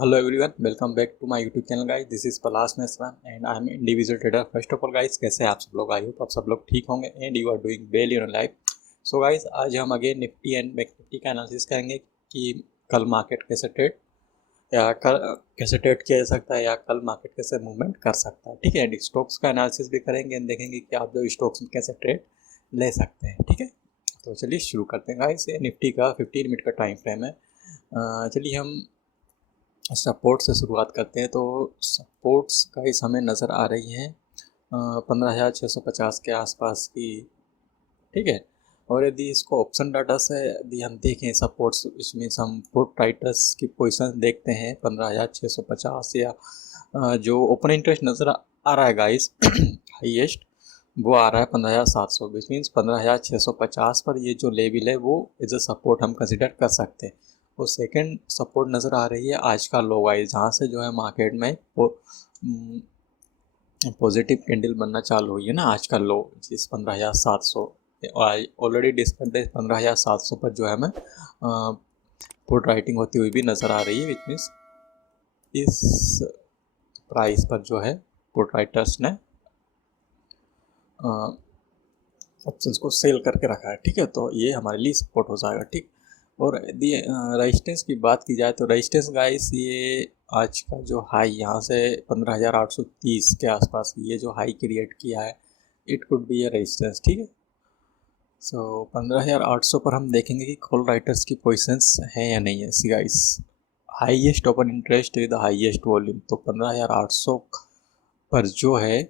Hello everyone, welcome back to my YouTube channel guys. This is Palash Nesran and I am individual trader. First of all guys, कैसे हैं आप सब लोग? I hope आप सब लोग ठीक होंगे and you are doing well in life. So guys, आज हम again Nifty and bank Nifty का एनालिसिस करेंगे कि कल मार्केट कैसे ट्रेड या कल कैसे ट्रेड किया जा सकता है या कल मार्केट कैसे मूवमेंट कर सकता है. ठीक है, एंड स्टॉक्स का एनालिसिस भी करेंगे एंड देखेंगे कि आप जो स्टॉक्स में कैसे ट्रेड ले सकते हैं. ठीक है, तो चलिए शुरू करते हैं गाइस. निफ्टी का 15 मिनट का टाइम फ्रेम है. चलिए हम सपोर्ट से शुरुआत करते हैं. तो सपोर्ट्स गाइस हमें नज़र आ रही हैं 15,650 के आसपास की. ठीक है, और यदि इसको ऑप्शन डाटा से यदि हम देखें सपोर्ट्स, इसमें हम पुट राइटर्स की पोजीशन देखते हैं 15,650 या जो ओपन इंटरेस्ट नज़र आ रहा है गाइस हाईएस्ट वो आ रहा है 15,700. विच मीन्स 15,650 पर ये जो लेवल है वो एज अ सपोर्ट हम कंसिडर कर सकते हैं. और सेकंड सपोर्ट नज़र आ रही है आज का लो गाइस, जहाँ से जो है मार्केट में पॉजिटिव कैंडल बनना चालू हुई है ना. आज का लो जिस 15,700 ऑलरेडी डिस्कस 15,700 पर जो है हमें पुट राइटिंग होती हुई भी नज़र आ रही है. विच मीन्स इस प्राइस पर जो है पुट राइटर्स ने ऑप्शंस को सेल करके रखा है. ठीक है, तो ये हमारे लिए सपोर्ट हो जाएगा. ठीक, और यदि रेजिस्टेंस की बात की जाए तो रेजिस्टेंस गाइस ये आज का जो हाई यहाँ से 15,830 के आसपास ये जो हाई क्रिएट किया है it could be A resistance. ठीक है, सो 15,800 पर हम देखेंगे कि कॉल राइटर्स की पोजीशंस हैं या नहीं है. See guys, highest open interest with highest volume, तो 15,800 पर जो है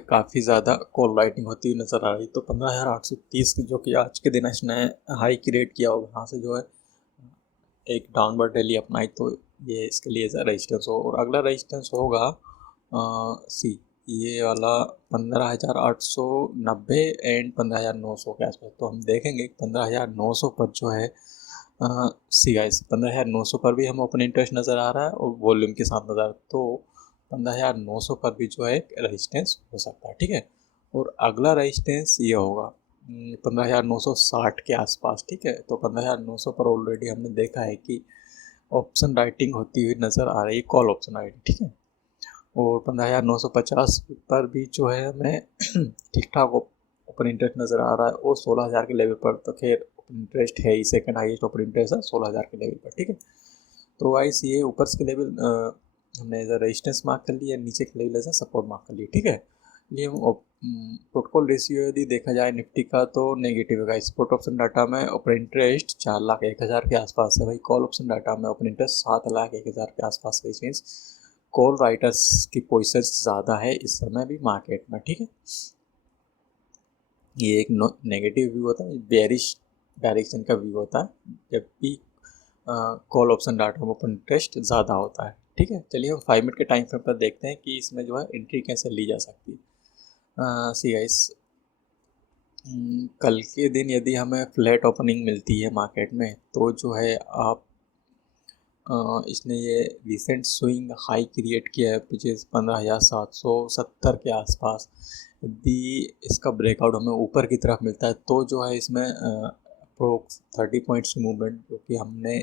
काफ़ी ज़्यादा कॉल राइटिंग होती हुई नज़र आ रही. तो 15,830 जो कि आज के दिन इसने हाई क्रिएट किया और वहाँ से जो है एक डाउनवर्ड रैली अपनाई, तो ये इसके लिए रेजिस्टेंस हो. और अगला रेजिस्टेंस होगा सी ये वाला 15,890 एंड 15,900 के आसपास. तो हम देखेंगे 15,900 पर जो है सी गाइस 15,900 पर भी हम ओपन इंटरेस्ट नज़र आ रहा है और वॉल्यूम के साथ नज़र. तो 15,900 पर भी जो है एक रेजिस्टेंस हो सकता है. ठीक है, और अगला रेजिस्टेंस ये होगा 15,960 के आसपास. ठीक है, तो 15,900 पर ऑलरेडी हमने देखा है कि ऑप्शन राइटिंग होती हुई नज़र आ रही है, कॉल ऑप्शन राइटिंग. ठीक है, और 15,950 पर भी जो है हमें ठीक ठाक ओपन इंटरेस्ट नज़र आ रहा है. और 16,000 के लेवल पर तो खैर ओपन इंटरेस्ट है ही, सेकंड हाईएस्ट ओपन इंटरेस्ट है 16,000 के लेवल पर. ठीक है, तो वाइस ये ऊपर के लेवल हमने एज रेजिस्टेंस मार्क कर लिया, नीचे के लेवल एज सपोर्ट मार्क कर लिया. ठीक है, ये प्रोटोकॉल रेशियो यदि देखा जाए निफ्टी का तो नेगेटिव है. स्पॉट ऑप्शन डाटा में ओपन इंटरेस्ट 4,01,000 के आसपास है भाई. कॉल ऑप्शन डाटा में ओपन इंटरेस्ट 7,01,000 के आसपास है. मीन्स कॉल राइटर्स की पोजीशन ज़्यादा है इस समय भी मार्केट में. ठीक है, ये एक नेगेटिव व्यू होता है, बेरिश डायरेक्शन का व्यू होता है जबकि कॉल ऑप्शन डाटा में ओपन इंटरेस्ट ज़्यादा होता है. ठीक है, चलिए हम 5 मिनट के टाइम फ्रेम पर देखते हैं कि इसमें जो है एंट्री कैसे ली जा सकती है. सी गाइस, कल के दिन यदि हमें फ्लैट ओपनिंग मिलती है मार्केट में तो जो है आप इसने ये रिसेंट स्विंग हाई क्रिएट किया है विच इज़ 15,770 के आसपास. यदि इसका ब्रेकआउट हमें ऊपर की तरफ मिलता है तो जो है इसमें अप्रोक्स 30 पॉइंट्स की मूवमेंट जो कि हमने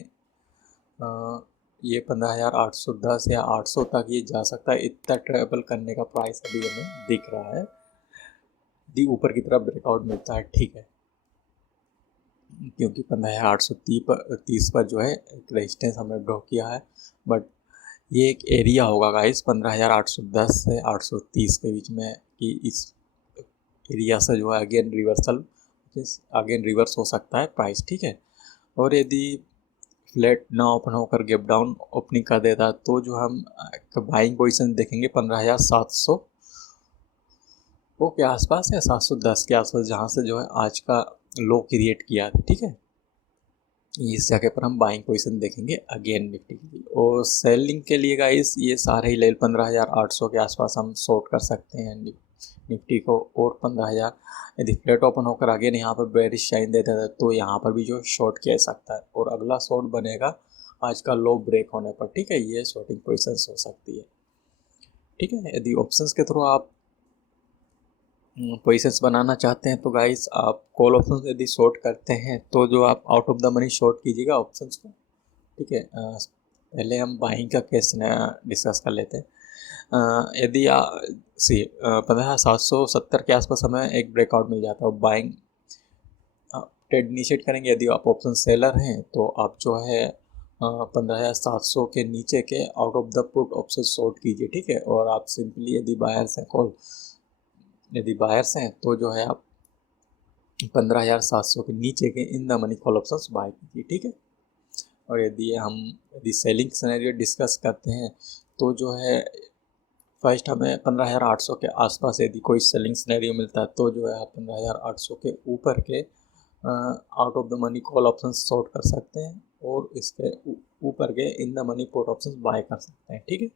ये 15,810 या 800 तक ये जा सकता है. इतना ट्रेवल करने का प्राइस अभी हमें दिख रहा है यदि ऊपर की तरफ ब्रेकआउट मिलता है. ठीक है, क्योंकि 15,830 पर जो है एक रेजिस्टेंस हमने ड्रॉ किया है. बट ये एक एरिया होगा गाइस 15,810 से 830 के बीच में कि इस एरिया से जो है अगेन रिवर्स हो सकता है प्राइस. ठीक है, और यदि फ्लैट ना ओपन होकर गैप डाउन ओपनिंग कर देता तो जो हम बाइंग पोजीशन देखेंगे 15,700 वो के आसपास या 710 के आसपास, जहाँ से जो है आज का लो क्रिएट किया था. ठीक है, इस जगह पर हम बाइंग पोजीशन देखेंगे अगेन निफ्टी के लिए. और सेलिंग के लिए गाइस ये सारे ही लेवल 15,800 के आसपास हम शॉर्ट कर सकते हैं निफ्टी को. और 15,000 यदि फ्लैट ओपन होकर अगेन यहाँ पर बेरिश शाइन देता है तो यहाँ पर भी जो शॉर्ट किया सकता है. और अगला शॉर्ट बनेगा आज का लो ब्रेक होने पर. ठीक है, ये शॉर्टिंग पोजीशन हो सकती है. ठीक है, यदि ऑप्शंस के थ्रू आप पोजीशंस बनाना चाहते हैं तो गाइस आप कॉल ऑप्शन यदि शॉर्ट करते हैं तो जो आप out of the money short कीजिएगा ऑप्शंस को. ठीक है। पहले हम बाइंग का केस डिस्कस कर लेते हैं। यदि 15,770 के आसपास हमें एक ब्रेकआउट मिल जाता है, बाइंग ट्रेड इनिशिएट करेंगे। यदि आप ऑप्शन सेलर हैं तो आप जो है 15,700 के नीचे के out of the put option short कीजिए, ठीक है। और आप सिंपली यदि बायर्स हैं तो जो है आप 15,700 के नीचे के in the money call options buy कीजिए, ठीक है। और यदि सेलिंग सिनेरियो डिस्कस करते हैं तो जो है फर्स्ट हमें 15,800 के आसपास यदि कोई सेलिंग सिनेरियो मिलता है तो जो है आप 15,800 के ऊपर के out of the money call option short कर सकते हैं और इसके ऊपर के in the money put option buy कर सकते हैं, ठीक है।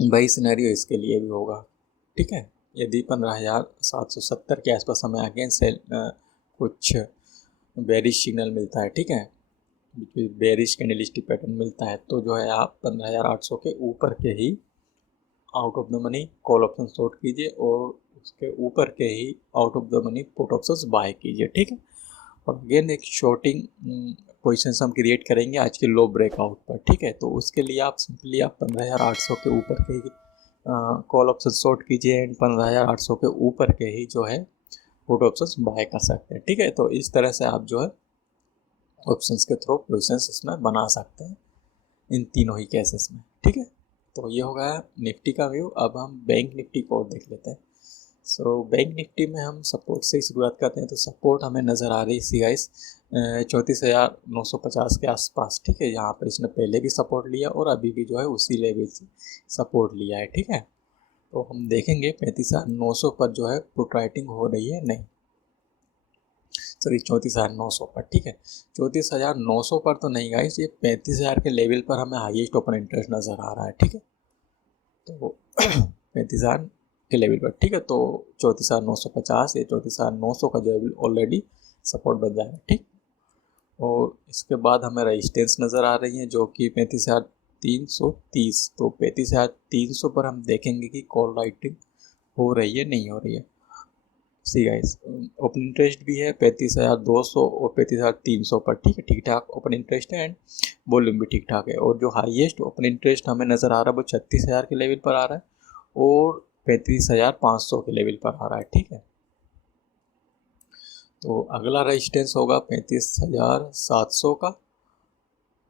वही सिनेरियो इसके लिए भी होगा, ठीक है। यदि 15,770 के आसपास हमें अगेन सेल कुछ बेरिश सिग्नल मिलता है, ठीक है, बेरिश कैंडलस्टिक पैटर्न मिलता है तो जो है आप 15,800 के ऊपर के ही out of the money call option short कीजिए और उसके ऊपर के ही out of the money put options buy कीजिए, ठीक है। और अगेन एक शॉर्टिंग पोजिशंस हम क्रिएट करेंगे आज के लो ब्रेकआउट पर, ठीक है। तो उसके लिए आप सिंपली 15,800 के ऊपर के ही कॉल ऑप्शन शॉर्ट कीजिए एंड 15,800 के ऊपर के ही जो है पुट ऑप्शंस बाय कर सकते हैं, ठीक है। तो इस तरह से आप जो है ऑप्शंस के थ्रू पोजिशंस इसमें बना सकते हैं इन तीनों ही केसेस में, ठीक है। तो ये हो गया निफ्टी का व्यू। अब हम बैंक निफ्टी को और देख लेते हैं। बैंक निफ्टी में हम सपोर्ट से शुरुआत करते हैं। तो सपोर्ट हमें नज़र आ रही है गाइस 34,950 के आसपास, ठीक है। यहाँ पर इसने पहले भी सपोर्ट लिया और अभी भी जो है उसी लेवल से सपोर्ट लिया है, ठीक है। तो हम देखेंगे 35,900 पर जो है पुट राइटिंग हो रही है नहीं, सॉरी 34,900 पर, ठीक है। 34,900 पर तो नहीं गाइस, ये 35,000 के लेवल पर हमें हाईएस्ट ओपन इंटरेस्ट नज़र आ रहा है, ठीक है। तो 35,000 के लेवल पर, ठीक है। तो 34,950 या 34,900 का जो है ऑलरेडी सपोर्ट बन जाएगा, ठीक। और इसके बाद हमें रेजिस्टेंस नज़र आ रही है जो कि 35,330। तो 35,300 पर हम देखेंगे कि कॉल राइटिंग हो रही है नहीं हो रही है। सी गाइस ओपन इंटरेस्ट भी है 35,200 और 35,300 पर, ठीक है। ठीक ठाक ओपन इंटरेस्ट है एंड वॉल्यूम भी ठीक ठाक है। और जो हाईएस्ट ओपन इंटरेस्ट हमें नज़र आ रहा है वो 36,000 के लेवल पर आ रहा है और 35,500 के लेवल पर आ रहा है, ठीक है। तो अगला रेजिस्टेंस होगा 35,700 का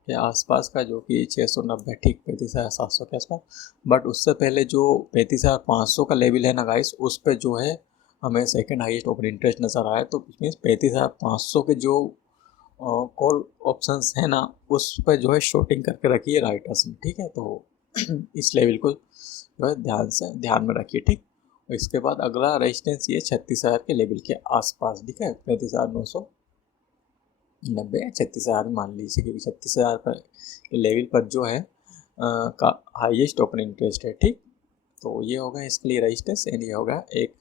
के आसपास का, जो कि 690, ठीक, 35,700 के आसपास। बट उससे पहले जो 35,500 का लेवल है ना गाइस, उस पर जो है हमें सेकंड हाईएस्ट ओपन इंटरेस्ट नज़र आया। तो मीन्स 35,500 के जो कॉल ऑप्शंस है ना उस पर जो है शॉर्टिंग करके रखिए राइटर्स में, ठीक है। तो इस लेवल को जो है ध्यान में रखिए, ठीक। और इसके बाद अगला रेजिस्टेंस ये 36,000 के लेवल के आसपास, ठीक है। 35,990 या 36,000 मान लीजिए, क्योंकि 36,000 पर के लेवल पर जो है का हाईएस्ट ओपन इंटरेस्ट है, ठीक। तो ये होगा इसके लिए रेजिस्टेंस एंड ये होगा एक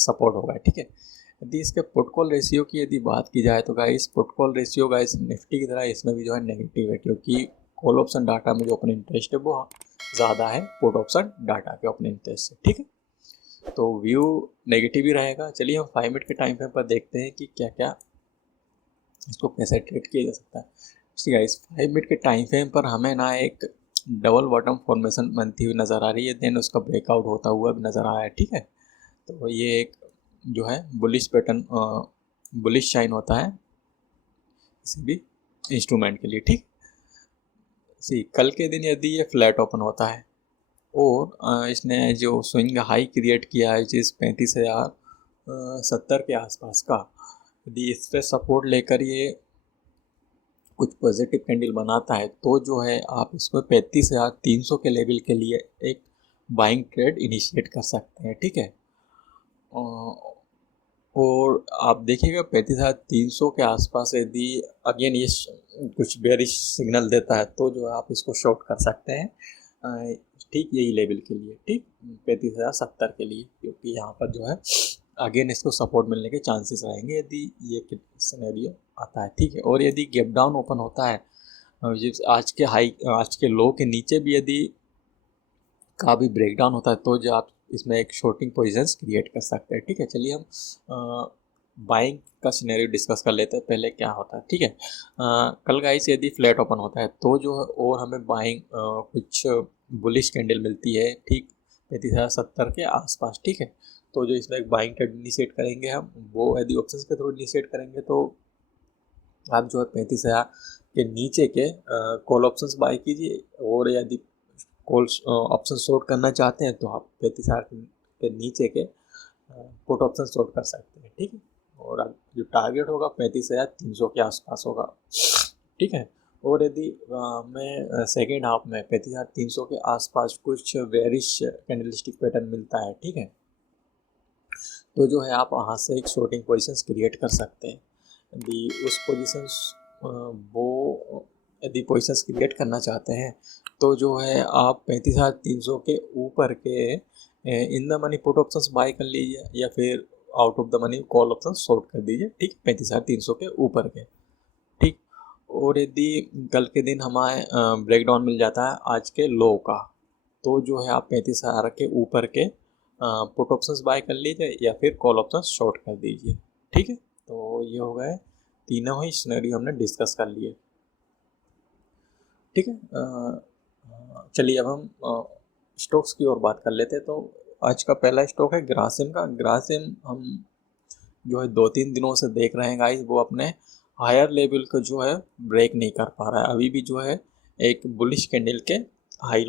सपोर्ट होगा, ठीक है। यदि इसके पुट कॉल रेशियो की यदि बात की जाए तो guys put call ratio guys Nifty की तरह इसमें भी जो है नेगेटिव है, क्योंकि कॉल ऑप्शन डाटा में जो ओपन इंटरेस्ट है वो ज़्यादा है पुट ऑप्शन डाटा के ओपन इंटरेस्ट से, ठीक है। तो व्यू नेगेटिव ही रहेगा। चलिए हम 5 मिनट के टाइम फ्रेम पर देखते हैं कि क्या क्या इसको कैसे ट्रेड किया जा सकता है। ठीक है, इस 5 मिनट के टाइम फ्रेम पर हमें ना एक डबल बॉटम फॉर्मेशन बनती हुई नज़र आ रही है, देन उसका ब्रेकआउट होता हुआ भी नज़र आ रहा है, ठीक है। तो ये एक जो है बुलिश पैटर्न, बुलिश शाइन होता है किसी भी इंस्ट्रूमेंट के लिए, ठीक। कल के दिन यदि ये फ्लैट ओपन होता है और इसने जो स्विंग हाई क्रिएट किया है जिस 35,070 के आसपास का, यदि इस पर सपोर्ट लेकर ये कुछ पॉजिटिव कैंडल बनाता है तो जो है आप इसको 35,300 के लेवल के लिए एक बाइंग ट्रेड इनिशिएट कर सकते हैं, ठीक है। और आप देखिएगा 35,300 के आसपास यदि अगेन ये कुछ बेरिश सिग्नल देता है तो जो है आप इसको शॉर्ट कर सकते हैं, ठीक, यही लेवल के लिए, ठीक, 35,070 के लिए, क्योंकि यहाँ पर जो है अगेन इसको सपोर्ट मिलने के चांसेस रहेंगे यदि ये सिनेरियो आता है, ठीक है। और यदि गैप डाउन ओपन होता है आज के लो के नीचे भी यदि का भी ब्रेकडाउन होता है तो जो आप इसमें एक शॉर्टिंग पोजीशंस क्रिएट कर सकते हैं, ठीक है। चलिए हम बाइंग का सिनेरियो डिस्कस कर लेते हैं पहले क्या होता है, ठीक है। कल गाइस यदि फ्लैट ओपन होता है तो जो है और हमें बाइंग कुछ बुलिश कैंडल मिलती है, ठीक 35,070 के आसपास, ठीक है। तो जो इसमें एक बाइंग ट्रेड इनिशिएट करेंगे हम, वो यदि ऑप्शंस के थ्रू इनिशिएट करेंगे तो आप जो है 35,000 के नीचे के कॉल ऑप्शंस बाय कीजिए, और यदि कॉल ऑप्शन शॉर्ट करना चाहते हैं तो आप 35,000 के नीचे के पुट ऑप्शन शॉर्ट कर सकते हैं, ठीक है। और अब जो टारगेट होगा 35,300 के आसपास होगा, ठीक है। और यदि मैं सेकेंड हाफ में 35,300 के आसपास कुछ वेरिश कैंडलस्टिक पैटर्न मिलता है, ठीक है, तो जो है आप वहाँ से एक शॉर्टिंग पोजीशंस क्रिएट कर सकते हैं। यदि उस पोजीशंस वो यदि पोजीशंस क्रिएट करना चाहते हैं तो जो है आप 35,300 के ऊपर के in the money put options buy कर लीजिए, या फिर out of the money call option short कर दीजिए, ठीक, 35,300 के ऊपर के, ठीक। और यदि कल के दिन हमारे ब्रेकडाउन मिल जाता है आज के लो का, तो जो है आप 35,000 के ऊपर के पुट ऑप्शंस बाय कर लीजिए या फिर कॉल ऑप्शन शॉर्ट कर दीजिए, ठीक है। तो ये हो गए तीनों ही सिनेरियो हमने डिस्कस कर लिए, ठीक है। चलिए अब हम स्टॉक्स की ओर बात कर लेते हैं। तो आज का पहला स्टॉक है ग्रासिम का। ग्रासिम हम जो है 2-3 दिनों से देख रहे हैं गाइस, वो अपने हायर लेवल को जो है ब्रेक नहीं कर पा रहा है, अभी भी जो है एक बुलिश कैंडल के हाई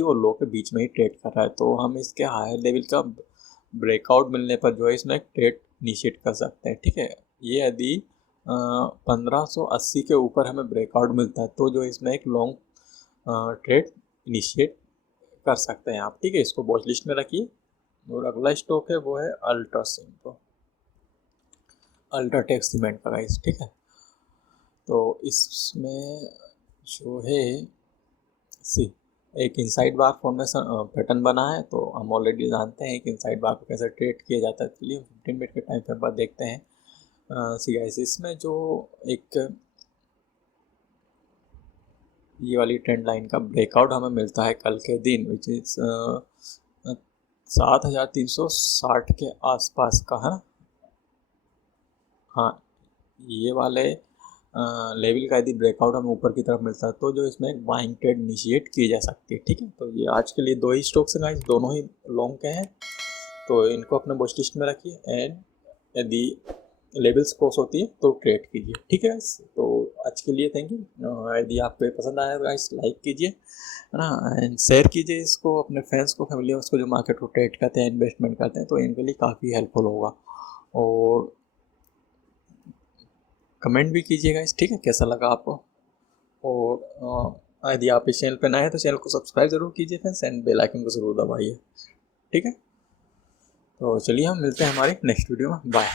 और लो के बीच में ही ट्रेड कर रहा है। तो हम इसके हायर लेवल का ब्रेकआउट मिलने पर जो है इसमें एक ट्रेड इनिशिएट कर सकते हैं, ठीक है। ये यदि 1580 के ऊपर हमें ब्रेकआउट मिलता है तो जो इसमें एक लॉन्ग ट्रेड इनिशिएट कर सकते हैं आप, ठीक है। इसको वॉच लिस्ट में रखिए। और अगला स्टॉक है वो है अल्ट्राटेक सीमेंट का गाइस, ठीक है। तो इसमें जो है एक इनसाइड बार फॉर्मेशन पैटर्न बना है, तो हम ऑलरेडी जानते हैं कि इनसाइड बार को कैसे ट्रेड किया जाता है। चलिए 15 मिनट के टाइम फ्रेम पर देखते हैं। सी गाइस, इसमें जो एक ये वाली ट्रेंड लाइन का ब्रेकआउट हमें मिलता है कल के दिन, विच इज 7,360 के आसपास का है। हाँ, ये वाले लेवल का यदि ब्रेकआउट हमें ऊपर की तरफ मिलता है तो जो इसमें एक बाइंग ट्रेड इनिशिएट की जा सकती है, ठीक है। तो ये आज के लिए 2 ही स्टॉक्स हैं गाइस, दोनों ही लॉन्ग के हैं, तो इनको अपने वॉच लिस्ट में रखिए। एंड यदि लेवल्स क्रॉस होती है तो ट्रेड कीजिए, ठीक है गाइस। तो आज के लिए थैंक यू। यदि आपको पसंद आया तो गाइस लाइक कीजिए, है ना, एंड शेयर कीजिए इसको अपने फ्रेंड्स को, फैमिली को जो मार्केट को ट्रेड करते हैं, इन्वेस्टमेंट करते हैं, तो इनके लिए काफ़ी हेल्पफुल होगा। और कमेंट भी कीजिएगा इस, ठीक है, कैसा लगा आपको। और यदि आप इस चैनल पर नए हैं तो चैनल को सब्सक्राइब जरूर कीजिए फ्रेंड्स, एंड बेल आइकन को जरूर दबाइए, ठीक है। तो चलिए हम मिलते हैं हमारे नेक्स्ट वीडियो में, बाय।